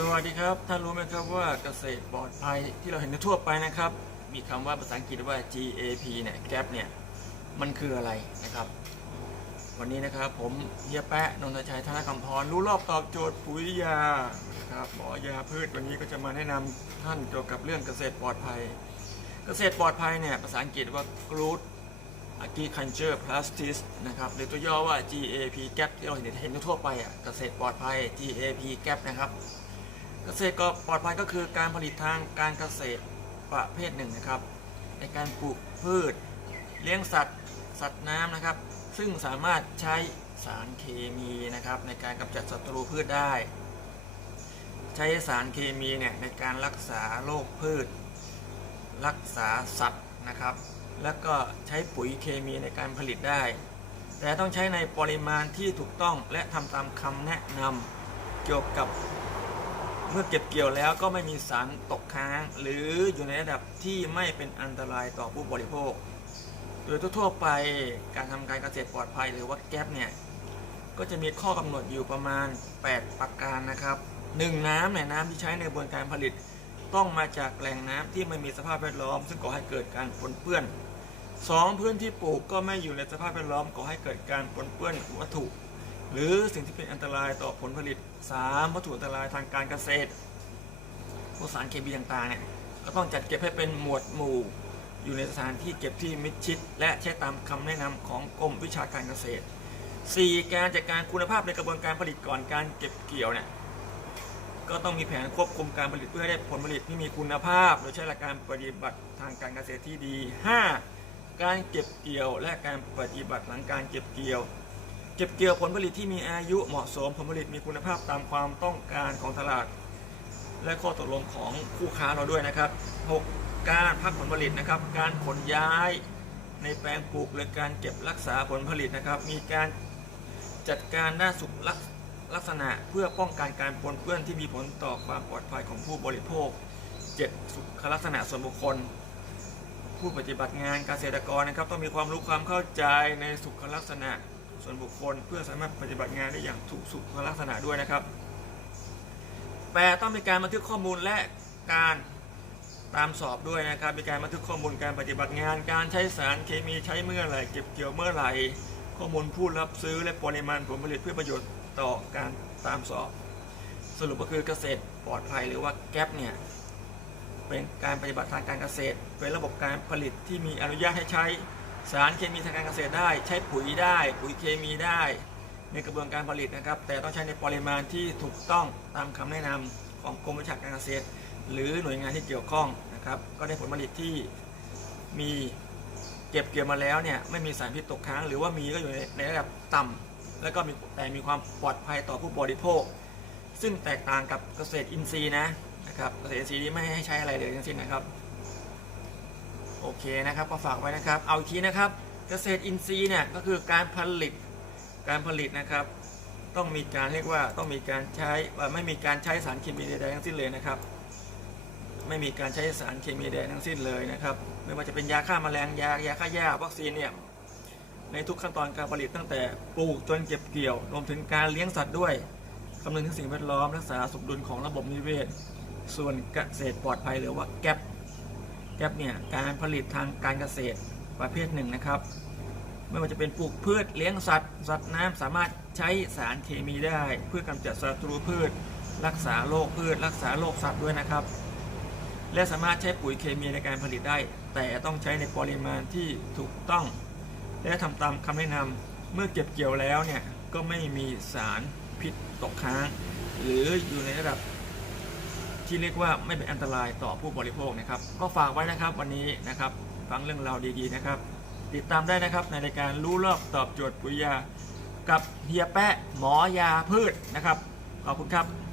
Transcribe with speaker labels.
Speaker 1: สวัสดีครับ ท่านรู้ไหมครับว่าเกษตรปลอดภัยที่เราเห็นทั่วไปนะครับ มีคำว่าภาษาอังกฤษว่า GAP เนี่ย GAP เนี่ย มันคืออะไรนะครับ วันนี้นะครับผมเฮียแปะนนทชัยธนคำพรรู้รอบตอบโจทย์ปุ๋ยยานะครับหมอยาพืชวันนี้ก็จะมาแนะนำท่านเกี่ยวกับเรื่องเกษตรปลอดภัย เกษตรปลอดภัยเนี่ยภาษาอังกฤษว่า Good Agriculture Practice นะครับหรือตัวย่อว่า GAP GAP ที่เราเห็นเห็นทั่วไปอะเกษตรปลอดภัย GAP GAP นะครับ เกษตรก็ปลอดภัยก็คือการผลิตทางการเกษตรประเภทหนึ่งนะครับ ในการปลูกพืช เลี้ยงสัตว์ สัตว์น้ำนะครับ ซึ่งสามารถใช้สารเคมีนะครับ ในการกำจัดศัตรูพืชได้ ใช้สารเคมีเนี่ยในการรักษาโรคพืช รักษาสัตว์นะครับ แล้วก็ใช้ปุ๋ยเคมีในการผลิตได้ แต่ต้องใช้ในปริมาณที่ถูกต้องและทำตามคำแนะนำเกี่ยวกับ เมื่อเก็บเกี่ยวแล้วก็ไม่มีสารตกค้าง หรืออยู่ในระดับที่ไม่เป็นอันตรายต่อผู้บริโภค โดยทั่วไปการทำการเกษตรปลอดภัยหรือว่าแก๊ปเนี่ยก็จะมีข้อกำหนดอยู่ประมาณ 8 ประการนะครับหนึ่งน้ำเนี่ยน้ำที่ใช้ในกระบวนการผลิต ต้องมาจากแหล่งน้ำที่ไม่มีสภาพแวดล้อม ซึ่งก่อให้เกิดการปนเปื้อน 2. พื้นที่ปลูกก็ไม่อยู่ในสภาพแวดล้อมก่อให้เกิดการปนเปื้อนวัตถุ หรือสิ่งที่เป็นอันตรายต่อผลผลิต 3. วัตถุอันตรายทางการเกษตรพวกสารเคมีต่างๆเนี่ยก็ต้องจัดเก็บให้เป็นหมวดหมู่ อยู่ในสถานที่เก็บที่มิดชิด และใช้ตามคำแนะนำของกรมวิชาการเกษตร 4. การจัดการคุณภาพในกระบวนการผลิตก่อนการเก็บเกี่ยวเนี่ยก็ต้องมีแผนควบคุมการผลิตเพื่อให้ได้ผลผลิตที่มีคุณภาพ โดยใช้หลักการปฏิบัติทางการเกษตรที่ดี 5. การเก็บเกี่ยวและการปฏิบัติหลังการเก็บเกี่ยว เก็บเกี่ยวผลผลิตที่มีอายุเหมาะสมผลผลิตมีคุณภาพตามความต้องการของตลาด และข้อตกลงของคู่ค้าเราด้วยนะครับ 6. การพักผลผลิตนะครับ การขนย้ายในแปลงปลูกหรือการเก็บรักษาผลผลิตนะครับ มีการจัดการด้านสุขลักษลักษณะเพื่อป้องกันการปนเปื้อนที่มีผลต่อความปลอดภัยของผู้บริโภค 7. สุขลักษณะส่วนบุคคล ผู้ปฏิบัติงานเกษตรกรนะครับ ต้องมีความรู้ความเข้าใจในสุขลักษณะ ส่วนบุคคลเพื่อสามารถปฏิบัติงานได้อย่างถูกสุขลักษณะด้วยนะครับ แปดต้องมีการบันทึกข้อมูลและการตามสอบด้วยนะครับ มีการบันทึกข้อมูลการปฏิบัติงาน การใช้สารเคมีใช้เมื่อไหร่เก็บเกี่ยวเมื่อไหร่ ข้อมูลผู้รับซื้อและปริมาณผลผลิตเพื่อประโยชน์ต่อการตามสอบ สรุปก็คือเกษตรปลอดภัยหรือว่าแก๊ปเนี่ยเป็นการปฏิบัติทางการเกษตร เป็นระบบการผลิตที่มีอนุญาตให้ใช้ สารเคมีทางการเกษตรได้ ใช้ปุ๋ยได้ ปุ๋ยเคมีได้ ในกระบวนการผลิตนะครับ แต่ต้องใช้ในปริมาณที่ถูกต้องตามคำแนะนำของกรมวิชาการเกษตร หรือหน่วยงานที่เกี่ยวข้องนะครับ ก็ได้ผลผลิตที่มีเก็บเกี่ยวมาแล้วเนี่ยไม่มีสารพิษตกค้าง หรือว่ามีก็อยู่ในในระดับต่ำแล้วก็มีแต่มีความปลอดภัยต่อผู้บริโภค ซึ่งแตกต่างกับเกษตรอินทรีย์นะนะครับเกษตรอินทรีย์นี้ไม่ให้ใช้อะไรเลยทั้งสิ้นนะครับ โอเคนะครับก็ฝากไว้นะครับ เอาอีกทีนะครับ เกษตรอินทรีย์เนี่ยก็คือการผลิตการผลิตนะครับ ต้องมีการเรียกว่าต้องมีการใช้ไม่มีการใช้สารเคมีใดๆทั้งสิ้นเลยนะครับ ไม่มีการใช้สารเคมีใดทั้งสิ้นเลยนะครับไม่ว่าจะเป็นยาฆ่าแมลงยายาฆ่าหญ้าวัคซีนเนี่ยในทุกขั้นตอนการผลิตตั้งแต่ปลูกจนเก็บเกี่ยวรวมถึงการเลี้ยงสัตว์ด้วยคำนึงถึงสิ่งแวดล้อมรักษาสมดุลของระบบนิเวศ ส่วนเกษตรปลอดภัยหรือว่าแก๊ป แก๊ปเนี่ยการผลิตทางการเกษตรประเภทหนึ่งนะครับ ไม่ว่าจะเป็นปลูกพืชเลี้ยงสัตว์ สัตว์น้ำสามารถใช้สารเคมีได้ เพื่อกำจัดศัตรูพืช รักษาโรคพืช รักษาโรคสัตว์ด้วยนะครับ และสามารถใช้ปุ๋ยเคมีในการผลิตได้ แต่ต้องใช้ในปริมาณที่ถูกต้อง และทำตามคำแนะนำเมื่อเก็บเกี่ยวแล้วเนี่ยก็ไม่มีสารพิษตกค้าง หรืออยู่ในระดับ ที่เรียกว่าไม่เป็นอันตรายต่อผู้บริโภคนะครับ ก็ฝากไว้นะครับวันนี้นะครับ ฟังเรื่องราวดีๆนะครับ ติดตามได้นะครับในรายการรู้รอบตอบโจทย์ปุ๋ยยา กับเฮียแปะหมอยาพืชนะครับขอบคุณครับ